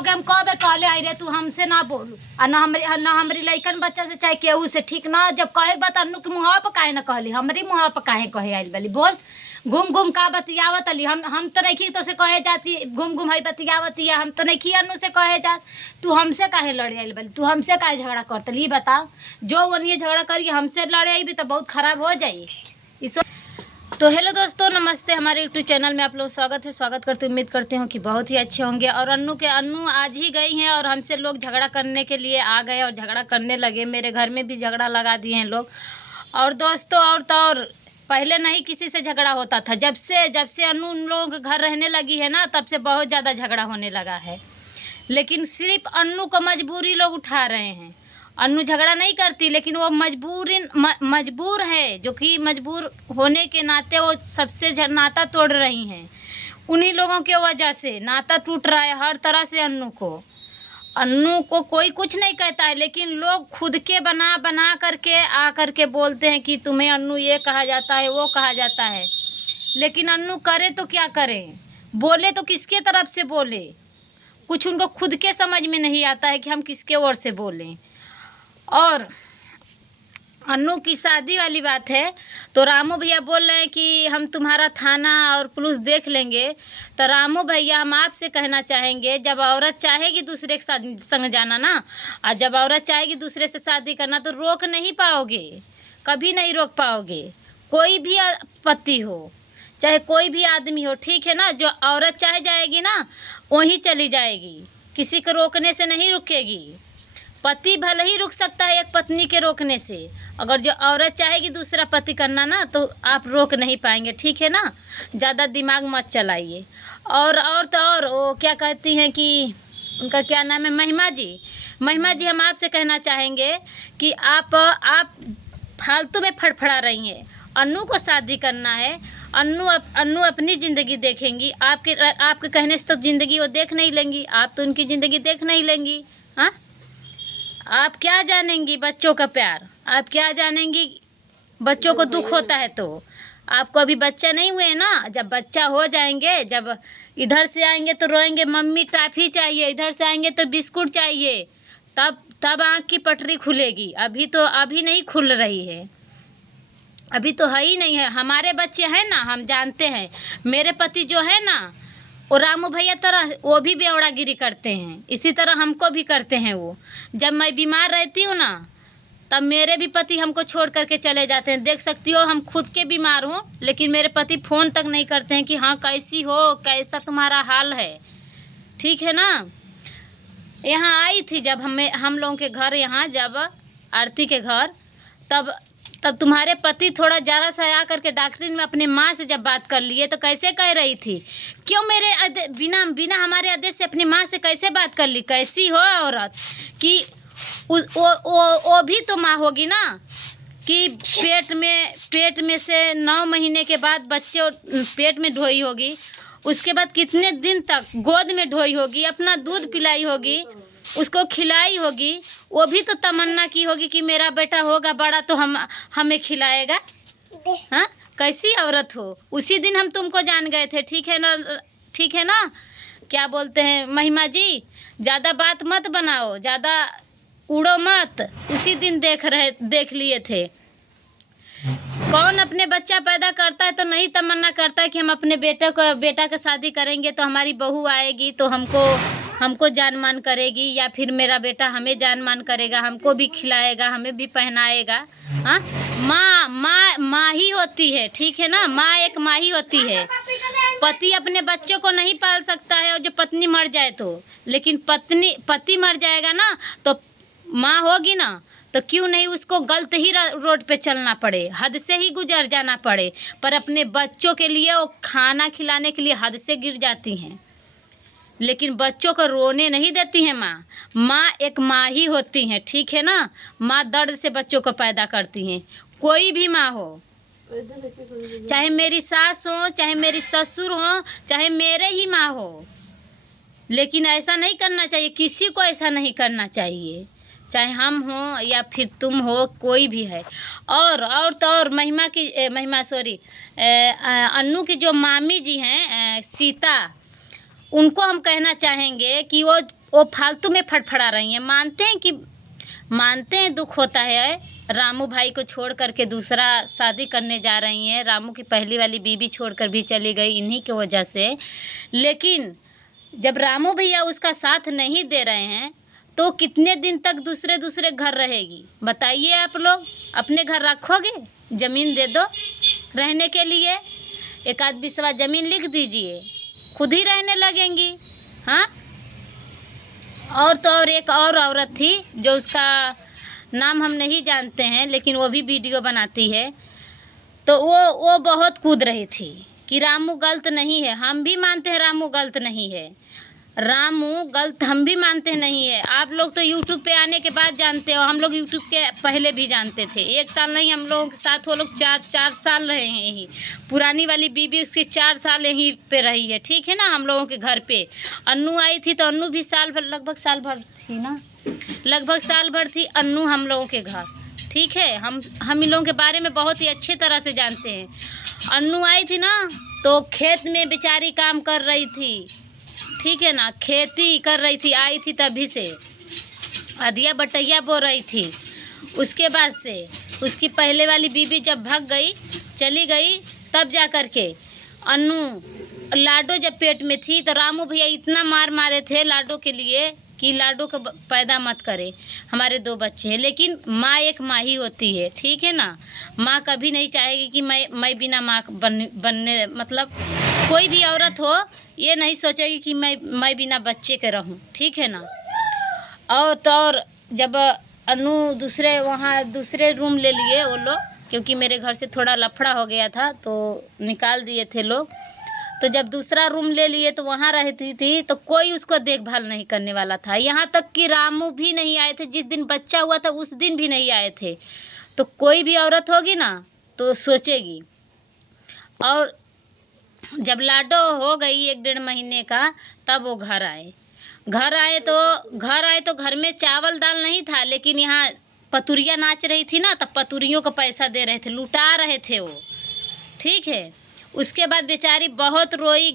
के हम कब कहले आई रे तू हमसे ना बोलू आ ना हमरी लइकन बच्चा से चाहे केहू से ठीक ना। जब कहे बात अन्नू के मुँह पर काहे ना कहली, हमरी मुँह पर काहे कहे आइल बाली। बोल घूम घूम का बतियावत अली। हम तो नहीं तो से कहे जाती घूम घूम हई बतियावती है। हम तो नहीं अन्नू से कहे जात तू हमसे काहे लड़े आइल बाली, तू हमसे काहे झगड़ा करतली बताओ। जो वनिए झगड़ा करी हमसे लड़े आई भी तो बहुत खराब हो जाई इस। तो हेलो दोस्तों, नमस्ते। हमारे यूट्यूब चैनल में आप लोग स्वागत करते उम्मीद करती हूँ कि बहुत ही अच्छे होंगे। और अन्नू आज ही गई हैं और हमसे लोग झगड़ा करने के लिए आ गए और झगड़ा करने लगे। मेरे घर में भी झगड़ा लगा दिए हैं लोग। और दोस्तों और पहले नहीं किसी से झगड़ा होता था। जब से अन्नू उन लोग घर रहने लगी है ना, तब से बहुत ज़्यादा झगड़ा होने लगा है। लेकिन सिर्फ अन्नू को मजबूरी लोग उठा रहे हैं। अन्नू झगड़ा नहीं करती, लेकिन वो मजबूर है, जो कि मजबूर होने के नाते वो सबसे नाता तोड़ रही हैं। उन्हीं लोगों के वजह से नाता टूट रहा है हर तरह से। अन्नू को कोई कुछ नहीं कहता है, लेकिन लोग खुद के बना करके आ करके बोलते हैं कि तुम्हें अन्नू ये कहा जाता है, वो कहा जाता है। लेकिन अन्नू करे तो क्या करें, बोले तो किसके तरफ से बोले। कुछ उनको खुद के समझ में नहीं आता है कि हम किसके ओर से बोलें। और अन्नू की शादी वाली बात है तो रामू भैया बोल रहे हैं कि हम तुम्हारा थाना और पुलिस देख लेंगे। तो रामू भैया, हम आपसे कहना चाहेंगे, जब औरत चाहेगी दूसरे के संग जाना ना, और जब औरत चाहेगी दूसरे से शादी करना, तो रोक नहीं पाओगे, कभी नहीं रोक पाओगे। कोई भी पति हो चाहे कोई भी आदमी हो, ठीक है ना। जो औरत चाहे जाएगी ना वहीं चली जाएगी, किसी को रोकने से नहीं रुकेगी। पति भले ही रुक सकता है एक पत्नी के रोकने से, अगर जो औरत चाहेगी दूसरा पति करना ना, तो आप रोक नहीं पाएंगे, ठीक है ना। ज़्यादा दिमाग मत चलाइए। और वो क्या कहती हैं कि उनका क्या नाम है, महिमा जी, हम आपसे कहना चाहेंगे कि आप फालतू में फड़फड़ा रही हैं। अन्नू को शादी करना है, अन्नू अपनी ज़िंदगी देखेंगी। आपके कहने से तो ज़िंदगी वो देख नहीं लेंगी, आप तो उनकी ज़िंदगी देख नहीं लेंगी। हाँ, आप क्या जानेंगी बच्चों का प्यार, आप क्या जानेंगी बच्चों को दुख होता है। तो आपको अभी बच्चा नहीं हुए ना, जब बच्चा हो जाएंगे, जब इधर से आएंगे तो रोएंगे मम्मी टॉफ़ी चाहिए, इधर से आएंगे तो बिस्कुट चाहिए, तब आँख की पटरी खुलेगी। अभी नहीं खुल रही है, अभी तो है ही नहीं है। हमारे बच्चे हैं ना, हम जानते हैं। मेरे पति जो है ना, वो रामू भैया तरह वो भी बेवड़ागिरी करते हैं, इसी तरह हमको भी करते हैं वो। जब मैं बीमार रहती हूँ ना, तब मेरे भी पति हमको छोड़ करके चले जाते हैं। देख सकती हो, हम खुद के बीमार हों, लेकिन मेरे पति फ़ोन तक नहीं करते हैं कि हाँ कैसी हो, कैसा तुम्हारा हाल है, ठीक है ना। यहाँ आई थी जब हम लोगों के घर, यहाँ जब आरती के घर, तब तुम्हारे पति थोड़ा ज़रा सा आ करके डॉक्टरी में अपने माँ से जब बात कर लिए, तो कैसे कह रही थी, क्यों मेरे बिना हमारे आदेश से अपनी माँ से कैसे बात कर ली। कैसी हो औरत कि वो भी तो माँ होगी ना, कि पेट में से 9 महीने के बाद बच्चे पेट में ढोई होगी, उसके बाद कितने दिन तक गोद में ढोई होगी, अपना दूध पिलाई होगी, उसको खिलाई होगी। वो भी तो तमन्ना की होगी कि मेरा बेटा होगा बड़ा तो हमें खिलाएगा। हाँ, कैसी औरत हो। उसी दिन हम तुमको जान गए थे, ठीक है ना। क्या बोलते हैं महिमा जी, ज़्यादा बात मत बनाओ, ज़्यादा उड़ो मत। उसी दिन देख लिए थे। कौन अपने बच्चा पैदा करता है तो नहीं तमन्ना करता है कि हम अपने बेटा का शादी करेंगे तो हमारी बहू आएगी तो हमको जान मान करेगी, या फिर मेरा बेटा हमें जान मान करेगा, हमको भी खिलाएगा, हमें भी पहनाएगा। हाँ, माँ ही होती है, ठीक है ना। माँ एक माँ ही होती है। पति अपने बच्चों को नहीं पाल सकता है, और जो पत्नी मर जाए तो, लेकिन पति मर जाएगा ना तो माँ होगी ना, तो क्यों नहीं उसको गलत ही रोड पे चलना पड़े, हद से ही गुजर जाना पड़े, पर अपने बच्चों के लिए वो खाना खिलाने के लिए हद से गिर जाती हैं। लेकिन बच्चों को रोने नहीं देती हैं माँ एक माँ ही होती हैं, ठीक है ना। माँ दर्द से बच्चों को पैदा करती हैं, कोई भी माँ हो, चाहे मेरी सास हो, चाहे मेरी ससुर हो, चाहे मेरे ही माँ हो। लेकिन ऐसा नहीं करना चाहिए, किसी को ऐसा नहीं करना चाहिए, चाहे हम हो या फिर तुम हो, कोई भी है। और अन्नू की जो मामी जी हैं सीता, उनको हम कहना चाहेंगे कि वो फालतू में फड़फड़ा रही हैं। मानते हैं दुख होता है, रामू भाई को छोड़ करके दूसरा शादी करने जा रही हैं, रामू की पहली वाली बीवी छोड़कर भी चली गई इन्हीं की वजह से। लेकिन जब रामू भैया उसका साथ नहीं दे रहे हैं तो कितने दिन तक दूसरे घर रहेगी बताइए। आप लोग अपने घर रखोगे, ज़मीन दे दो रहने के लिए, एक आध बिस्वा ज़मीन लिख दीजिए, खुद ही रहने लगेंगी। हाँ, और तो और एक और औरत थी जो उसका नाम हम नहीं जानते हैं, लेकिन वो भी वीडियो बनाती है, तो वो बहुत कूद रही थी कि रामू गलत नहीं है। हम भी मानते हैं रामू गलत नहीं है, रामू गलत हम भी मानते हैं नहीं है। आप लोग तो यूट्यूब पे आने के बाद जानते हो, हम लोग यूट्यूब के पहले भी जानते थे। 1 साल नहीं, हम लोगों के साथ वो लोग 4 साल रहे हैं यहीं। पुरानी वाली बीबी उसकी 4 साल यहीं पे रही है, ठीक है ना। हम लोगों के घर पे अन्नू आई थी तो अन्नू भी साल भर, लगभग साल भर थी ना, लगभग साल भर थी अन्नू हम लोगों के घर, ठीक है। हम इन लोगों के बारे में बहुत ही अच्छे तरह से जानते हैं। अन्नू आई थी ना तो खेत में बेचारी काम कर रही थी, ठीक है ना, खेती कर रही थी, आई थी तभी से अधिया बटैया बो रही थी। उसके बाद से उसकी पहले वाली बीबी जब भाग गई, चली गई, तब जा कर के अन्नू लाडो जब पेट में थी तो रामू भैया इतना मार मारे थे लाडो के लिए कि लाडो को पैदा मत करे। हमारे 2 बच्चे हैं, लेकिन माँ एक माँ ही होती है, ठीक है ना। माँ कभी नहीं चाहेगी कि मैं बिना माँ बनने मतलब कोई भी औरत हो ये नहीं सोचेगी कि मैं बिना बच्चे के रहूं, ठीक है ना। और तो और जब अनु दूसरे रूम ले लिए वो लोग, क्योंकि मेरे घर से थोड़ा लफड़ा हो गया था तो निकाल दिए थे लोग। तो जब दूसरा रूम ले लिए तो वहाँ रहती थी तो कोई उसको देखभाल नहीं करने वाला था। यहाँ तक कि रामू भी नहीं आए थे, जिस दिन बच्चा हुआ था उस दिन भी नहीं आए थे। तो कोई भी औरत होगी ना तो सोचेगी। और जब लाडो हो गई 1-1.5 महीने का तब वो घर आए तो घर में चावल दाल नहीं था, लेकिन यहाँ पतुरिया नाच रही थी ना, तब पतुरियों को पैसा दे रहे थे, लुटा रहे थे वो, ठीक है। उसके बाद बेचारी बहुत रोई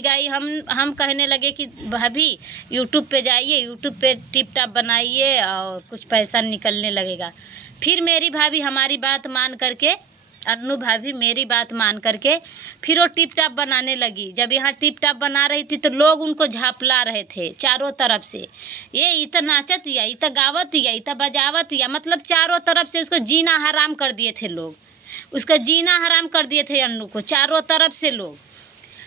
गाई। हम कहने लगे कि भाभी यूट्यूब पे जाइए, यूट्यूब पे टिप टॉप बनाइए और कुछ पैसा निकलने लगेगा। फिर मेरी भाभी हमारी बात मान करके, अन्नू भाभी मेरी बात मान करके फिर वो टिप टॉप बनाने लगी। जब यहाँ टिप टॉप बना रही थी तो लोग उनको झापला रहे थे चारों तरफ से, ये इत नाचत या, इत गावत या, इत बजावत या, मतलब चारों तरफ से उसको जीना हराम कर दिए थे लोग, उसका जीना हराम कर दिए थे अन्नू को चारों तरफ से लोग।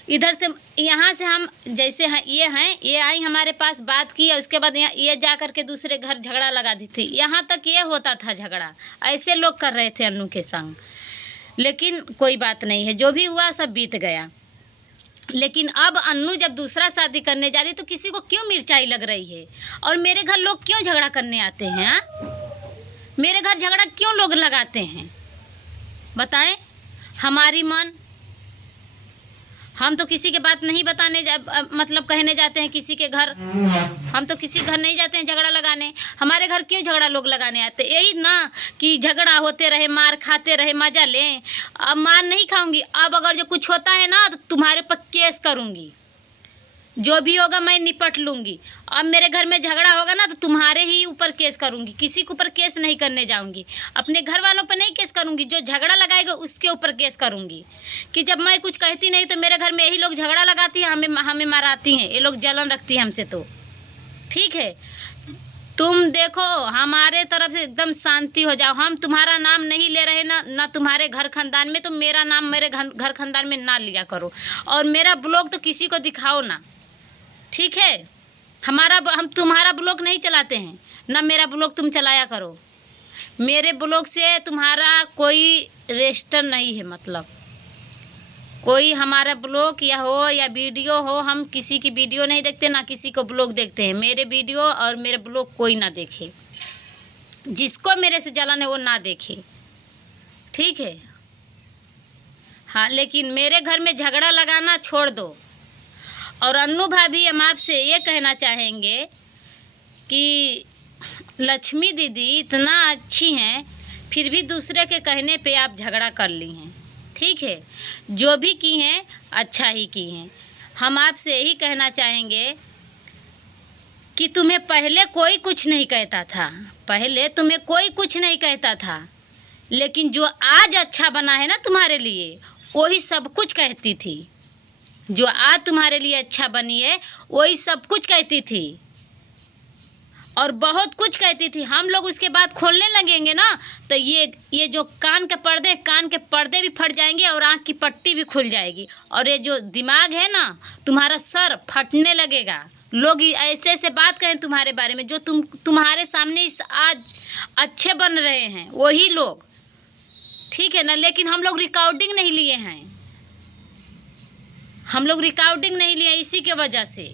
इधर से यहाँ से हम जैसे हैं ये आई हमारे पास, बात की, उसके बाद यहाँ ये जा कर के दूसरे घर झगड़ा लगा दी थी। यहाँ तक ये होता था झगड़ा, ऐसे लोग कर रहे थे अन्नू के संग। लेकिन कोई बात नहीं है, जो भी हुआ सब बीत गया। लेकिन अब अन्नू जब दूसरा शादी करने जा रही तो किसी को क्यों मिर्चाई लग रही है? और मेरे घर लोग क्यों झगड़ा करने आते हैं? मेरे घर झगड़ा क्यों लोग लगाते हैं बताएं? हमारी मन, हम तो किसी के बात नहीं बताने मतलब कहने जाते हैं किसी के घर, हम तो किसी घर नहीं जाते हैं झगड़ा लगाने। हमारे घर क्यों झगड़ा लोग लगाने आते? यही ना कि झगड़ा होते रहे, मार खाते रहे, मजा लें। अब मार नहीं खाऊंगी, अब अगर जो कुछ होता है ना तो तुम्हारे पर केस करूंगी, जो भी होगा मैं निपट लूँगी। अब मेरे घर में झगड़ा होगा ना तो तुम्हारे ही ऊपर केस करूँगी, किसी के ऊपर केस नहीं करने जाऊँगी, अपने घर वालों पर नहीं केस करूँगी, जो झगड़ा लगाएगा उसके ऊपर केस करूँगी। कि जब मैं कुछ कहती नहीं तो मेरे घर में यही लोग झगड़ा लगाती हैं, हमें मराती हैं, ये लोग जलन रखती हैं हमसे। तो ठीक है, तुम देखो हमारे तरफ से एकदम शांति हो जाओ। हम तुम्हारा नाम नहीं ले रहे ना तुम्हारे घर खानदान में, तो मेरा नाम मेरे घर खानदान में ना लिया करो। और मेरा ब्लॉग तो किसी को दिखाओ ना, ठीक है। हम तुम्हारा ब्लॉग नहीं चलाते हैं, ना मेरा ब्लॉग तुम चलाया करो। मेरे ब्लॉग से तुम्हारा कोई रजिस्टर नहीं है, मतलब कोई हमारा ब्लॉग या वीडियो हो, हम किसी की वीडियो नहीं देखते, ना किसी को ब्लॉग देखते हैं। मेरे वीडियो और मेरे ब्लॉग कोई ना देखे, जिसको मेरे से जलन है वो ना देखे, ठीक है। हाँ, लेकिन मेरे घर में झगड़ा लगाना छोड़ दो। और अन्नू भाभी, हम आपसे ये कहना चाहेंगे कि लक्ष्मी दीदी इतना अच्छी हैं, फिर भी दूसरे के कहने पे आप झगड़ा कर ली हैं, ठीक है। जो भी की हैं अच्छा ही की हैं। हम आपसे यही कहना चाहेंगे कि तुम्हें पहले कोई कुछ नहीं कहता था, पहले तुम्हें कोई कुछ नहीं कहता था, लेकिन जो आज अच्छा बना है ना तुम्हारे लिए, वही सब कुछ कहती थी। जो आज तुम्हारे लिए अच्छा बनी है वही सब कुछ कहती थी और बहुत कुछ कहती थी। हम लोग उसके बाद खोलने लगेंगे ना तो ये जो कान के पर्दे भी फट जाएंगे और आँख की पट्टी भी खुल जाएगी, और ये जो दिमाग है ना तुम्हारा सर फटने लगेगा। लोग ऐसे ऐसे बात करें तुम्हारे बारे में, जो तुम्हारे सामने इस आज अच्छे बन रहे हैं वही लोग, ठीक है ना। लेकिन हम लोग रिकॉर्डिंग नहीं लिए हैं, हम लोग रिकॉर्डिंग नहीं लिए इसी के वजह से।